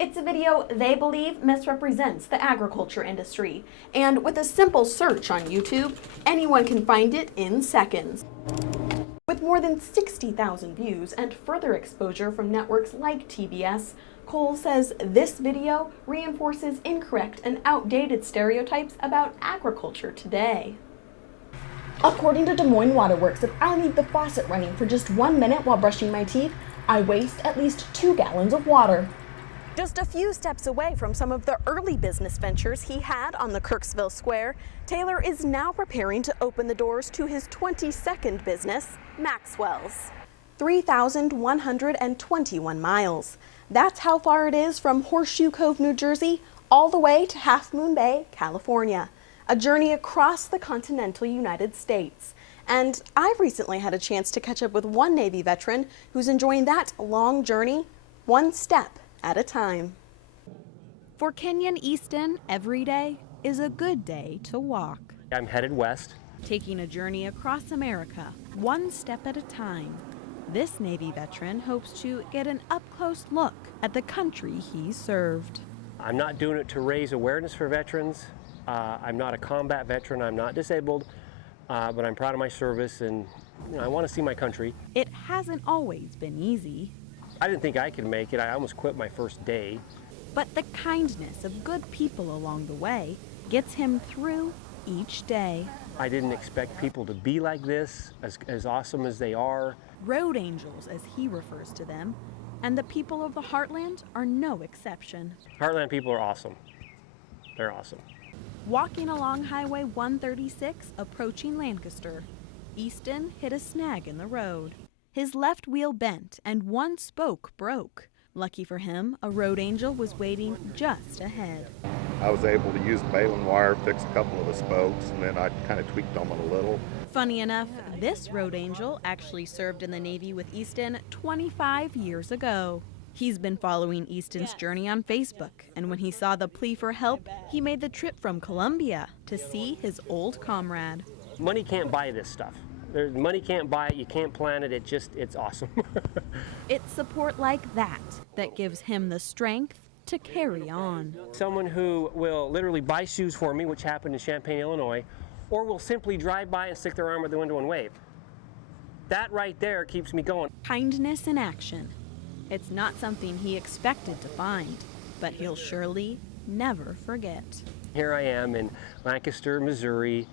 It's a video they believe misrepresents the agriculture industry, and with a simple search on YouTube, anyone can find it in seconds. With more than 60,000 views and further exposure from networks like TBS, Cole says this video reinforces incorrect and outdated stereotypes about agriculture today. According to Des Moines Waterworks, if I leave the faucet running for just 1 minute while brushing my teeth, I waste at least 2 gallons of water. Just a few steps away from some of the early business ventures he had on the Kirksville Square, Taylor is now preparing to open the doors to his 22nd business, Maxwell's. 3,121 miles. That's how far it is from Horseshoe Cove, New Jersey, all the way to Half Moon Bay, California. A journey across the continental United States. And I've recently had a chance to catch up with one Navy veteran who's enjoying that long journey, one step at a time. For Kenyon Easton, every day is a good day to walk. I'm headed west. Taking a journey across America, one step at a time. This Navy veteran hopes to get an up-close look at the country he served. I'm not doing it to raise awareness for veterans. I'm not a combat veteran. I'm not disabled, but I'm proud of my service, and I want to see my country. It hasn't always been easy. I didn't think I could make it. I almost quit my first day. But the kindness of good people along the way gets him through each day. I didn't expect people to be like this, as awesome as they are. Road angels, as he refers to them, and the people of the Heartland are no exception. Heartland people are awesome. They're awesome. Walking along Highway 136, approaching Lancaster, Easton hit a snag in the road. His left wheel bent and one spoke broke. Lucky for him, a road angel was waiting just ahead. I was able to use the baling wire, fix a couple of the spokes, and then I kind of tweaked them a little. Funny enough, this road angel actually served in the Navy with Easton 25 years ago. He's been following Easton's journey on Facebook, and when he saw the plea for help, he made the trip from Columbia to see his old comrade. Money can't buy this stuff. Money can't buy it, you can't plan it, it's awesome. It's support like that that gives him the strength to carry on. Someone who will literally buy shoes for me, which happened in Champaign, Illinois, or will simply drive by and stick their arm out the window and wave. That right there keeps me going. Kindness in action. It's not something he expected to find, but he'll surely never forget. Here I am in Lancaster, Missouri,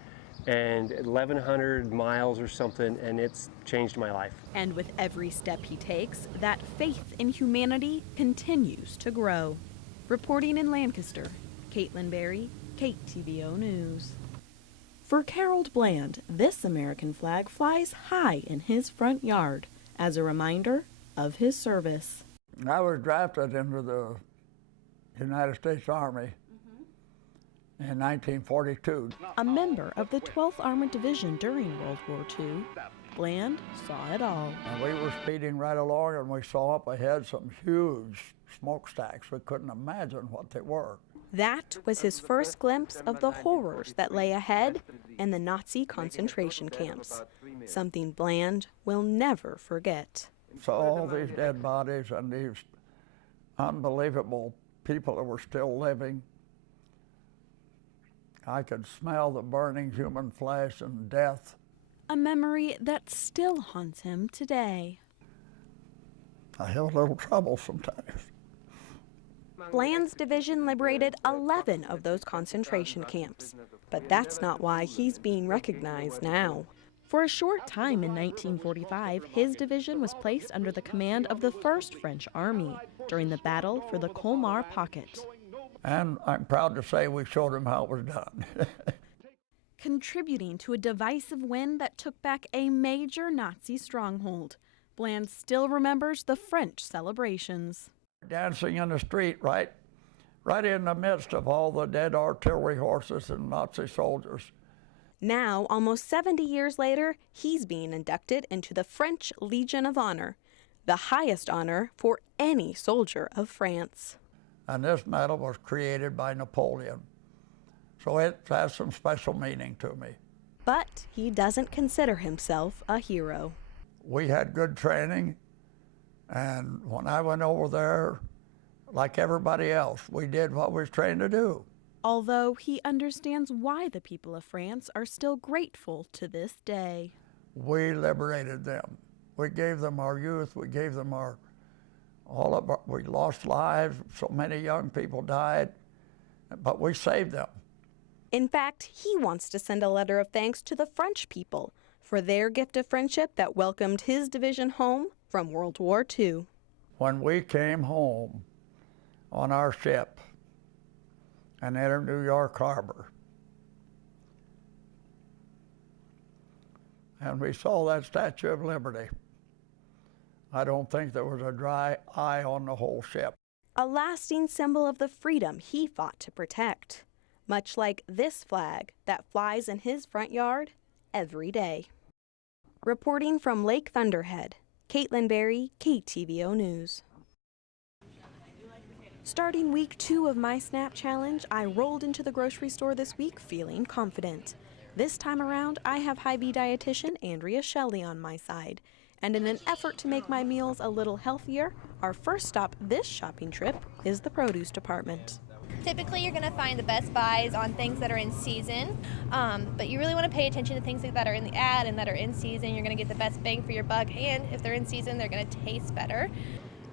and 1,100 miles or something, and it's changed my life. And with every step he takes, that faith in humanity continues to grow. Reporting in Lancaster, Kaitlin Berry, KTVO News. For Carol Bland, this American flag flies high in his front yard as a reminder of his service. I was drafted into the United States Army in 1942. A member of the 12th Armored Division during World War II, Bland saw it all. And we were speeding right along, and we saw up ahead some huge smokestacks. We couldn't imagine what they were. That was his first glimpse of the horrors that lay ahead in the Nazi concentration camps, something Bland will never forget. So all these dead bodies and these unbelievable people that were still living. I could smell the burning human flesh and death. A memory that still haunts him today. I have a little trouble sometimes. Bland's division liberated 11 of those concentration camps, but that's not why he's being recognized now. For a short time in 1945, his division was placed under the command of the 1st French Army during the battle for the Colmar Pocket. And I'm proud to say we showed him how it was done. Contributing to a divisive win that took back a major Nazi stronghold, Bland still remembers the French celebrations. Dancing in the street right in the midst of all the dead artillery horses and Nazi soldiers. Now, almost 70 years later, he's being inducted into the French Legion of Honor, the highest honor for any soldier of France. And this medal was created by Napoleon, so it has some special meaning to me. But he doesn't consider himself a hero. We had good training, and when I went over there, like everybody else. We did what we was trained to do. Although he understands why the people of France are still grateful to this day. We liberated them. We gave them our youth. We gave them we lost lives. So many young people died, but we saved them. In fact, he wants to send a letter of thanks to the French people for their gift of friendship that welcomed his division home from World War II. When we came home on our ship and entered New York Harbor, and we saw that Statue of Liberty, I don't think there was a dry eye on the whole ship. A lasting symbol of the freedom he fought to protect, much like this flag that flies in his front yard every day. Reporting from Lake Thunderhead, Kaitlin Berry, KTVO News. Starting week 2 of my SNAP challenge, I rolled into the grocery store this week feeling confident. This time around, I have Hy-Vee dietitian Andrea Shelley on my side. And in an effort to make my meals a little healthier, our first stop this shopping trip is the produce department. Typically, you're going to find the best buys on things that are in season, but you really want to pay attention to things that are in the ad and that are in season. You're going to get the best bang for your buck, and if they're in season, they're going to taste better.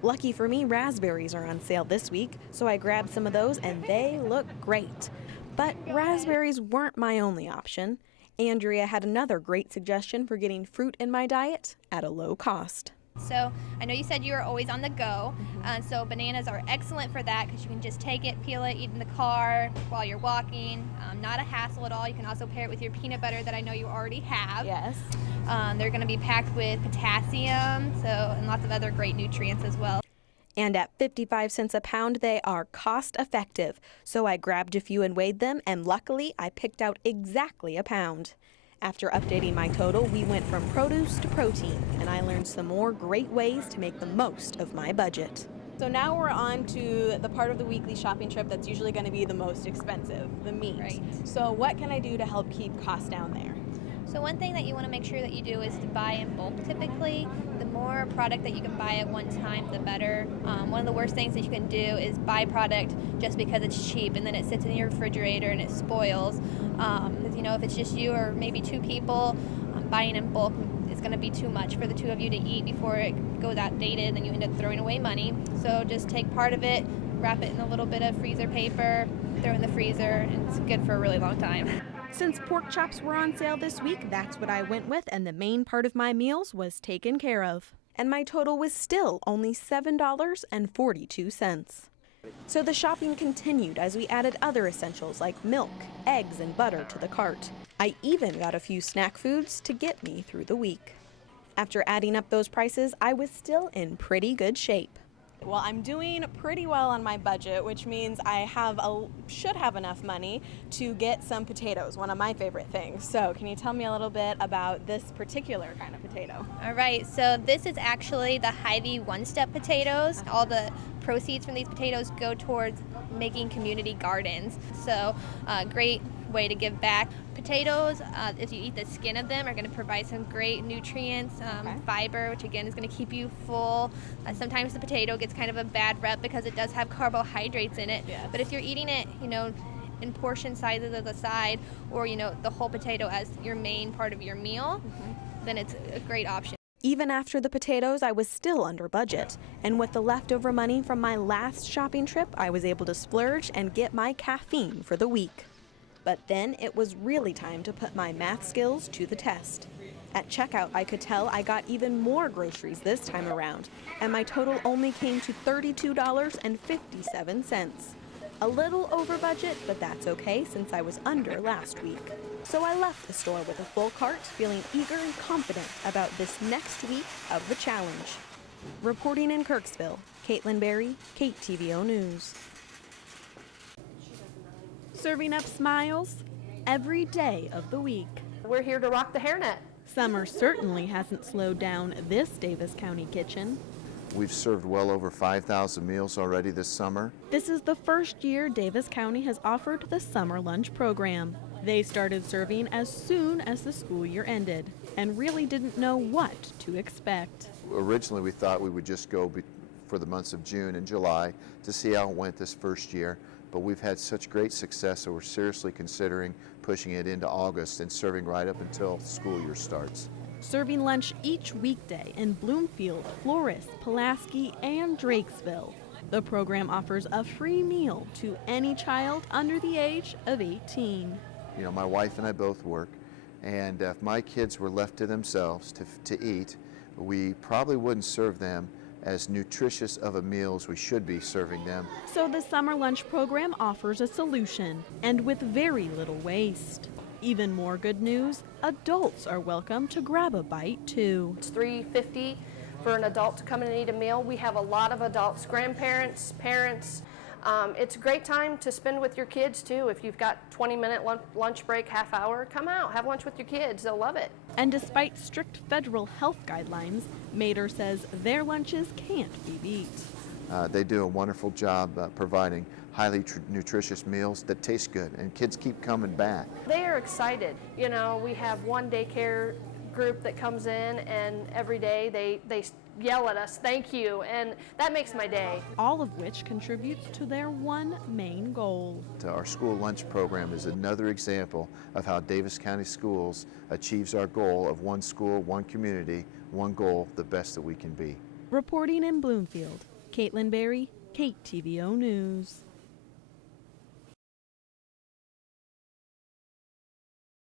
Lucky for me, raspberries are on sale this week, so I grabbed some of those and they look great. But raspberries weren't my only option. Andrea had another great suggestion for getting fruit in my diet at a low cost. So I know you said you were always on the go, so bananas are excellent for that because you can just take it, peel it, eat in the car while you're walking. Not a hassle at all. You can also pair it with your peanut butter that I know you already have. Yes. They're going to be packed with potassium, and lots of other great nutrients as well. And at 55 cents a pound, they are cost effective. So I grabbed a few and weighed them, and luckily I picked out exactly a pound. After updating my total, we went from produce to protein, and I learned some more great ways to make the most of my budget. So now we're on to the part of the weekly shopping trip that's usually going to be the most expensive, the meat. Right. So what can I do to help keep costs down there? So one thing that you want to make sure that you do is to buy in bulk typically. The more product that you can buy at one time, the better. One of the worst things that you can do is buy product just because it's cheap and then it sits in your refrigerator and it spoils. Because, if it's just you or maybe 2 people, buying in bulk is going to be too much for the 2 of you to eat before it goes outdated and you end up throwing away money. So just take part of it, wrap it in a little bit of freezer paper, throw it in the freezer, and it's good for a really long time. Since pork chops were on sale this week, that's what I went with, and the main part of my meals was taken care of. And my total was still only $7.42. So the shopping continued as we added other essentials like milk, eggs, and butter to the cart. I even got a few snack foods to get me through the week. After adding up those prices, I was still in pretty good shape. Well, I'm doing pretty well on my budget, which means I should have enough money to get some potatoes, one of my favorite things. So can you tell me a little bit about this particular kind of potato? All right, so this is actually the Hy-Vee one-step potatoes. All the proceeds from these potatoes go towards making community gardens. So great way to give back. Potatoes, if you eat the skin of them, are going to provide some great nutrients, fiber, which again is going to keep you full. Sometimes the potato gets kind of a bad rep because it does have carbohydrates in it. Yes. But if you're eating it, in portion sizes as a side, or the whole potato as your main part of your meal, then it's a great option. Even after the potatoes, I was still under budget. And with the leftover money from my last shopping trip, I was able to splurge and get my caffeine for the week. But then it was really time to put my math skills to the test. At checkout, I could tell I got even more groceries this time around, and my total only came to $32.57. A little over budget, but that's okay since I was under last week. So I left the store with a full cart, feeling eager and confident about this next week of the challenge. Reporting in Kirksville, Kaitlin Berry, KTVO News. Serving up smiles every day of the week. We're here to rock the hairnet. Summer certainly hasn't slowed down this Davis County kitchen. We've served well over 5,000 meals already this summer. This is the first year Davis County has offered the summer lunch program. They started serving as soon as the school year ended and really didn't know what to expect. Originally we thought we would just go for the months of June and July to see how it went this first year. But we've had such great success, so we're seriously considering pushing it into August and serving right up until the school year starts. Serving lunch each weekday in Bloomfield, Flores, Pulaski, and Drakesville. The program offers a free meal to any child under the age of 18. You know, my wife and I both work, and if my kids were left to themselves to eat, we probably wouldn't serve them as nutritious of a meal as we should be serving them. So the summer lunch program offers a solution, and with very little waste. Even more good news, adults are welcome to grab a bite too. It's $3.50 for an adult to come in and eat a meal. We have a lot of adults, grandparents, parents. It's a great time to spend with your kids too. If you've got 20-minute lunch break, half hour, come out, have lunch with your kids. They'll love it. And despite strict federal health guidelines, Mater says their lunches can't be beat. They do a wonderful job providing highly nutritious meals that taste good, and kids keep coming back. They are excited. You know, we have one daycare group that comes in, and every day they yell at us, "Thank you," and that makes my day. All of which contributes to their one main goal. Our school lunch program is another example of how Davis County Schools achieves our goal of one school, one community, one goal, the best that we can be. Reporting in Bloomfield, Kaitlin Berry, KTVO News.